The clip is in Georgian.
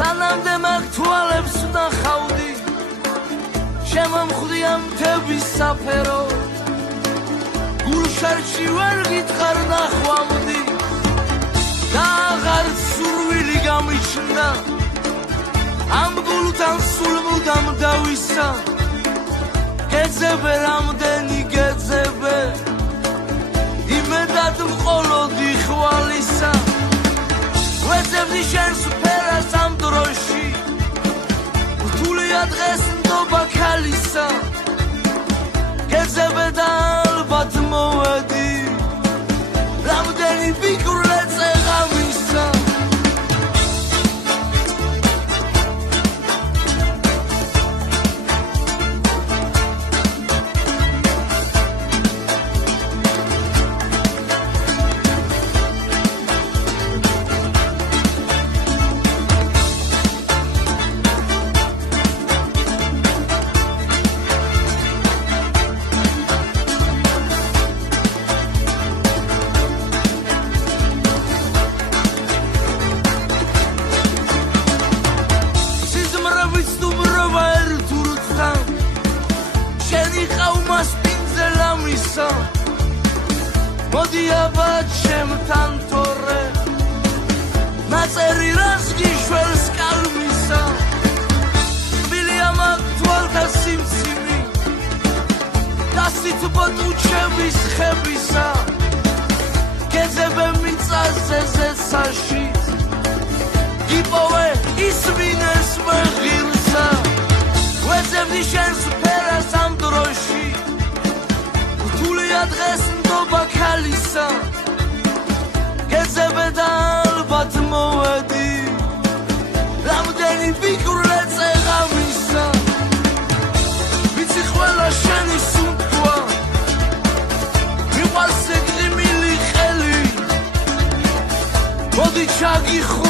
სანამდე მაგ თვალებს ვნახავდი შემომხვდია მთების საფერო გულშარში ვერ გითხარ ნახვამდი და აღარ სურვილი გამიჩნდა ამ გულთან სულ მუდამ დავისა გეძებე რამდენი გეძებე იმედად მხოლოდი ხვალისა ვეძებდი შენს ფერას ამ დროში რთულია დღეს ნდობა ქალისა გეძებე და ალბათ მოვედი რამდენი ფიქრე წეღამისა მოდი აბა ჩემთან თორე ნაწერი რას გიშველს კალმისა მილია მაგ თვალთა სიმციმი დასით ბოტუჩების ხებისა გეძებე მიწაზე ზესაში გიპოვე ისმინეს მღილსა ვეძებდი შენს ფერას ამ დროში რთულია დღეს ნდობა ქალისა გეძებე და ალბათ მოვედი რამდენი ფიქრე წეღამისა ვიცი ყველა შენი სუნთქვა მიყვარს ეგრიმილი ხელი მოდი ჩაგიხო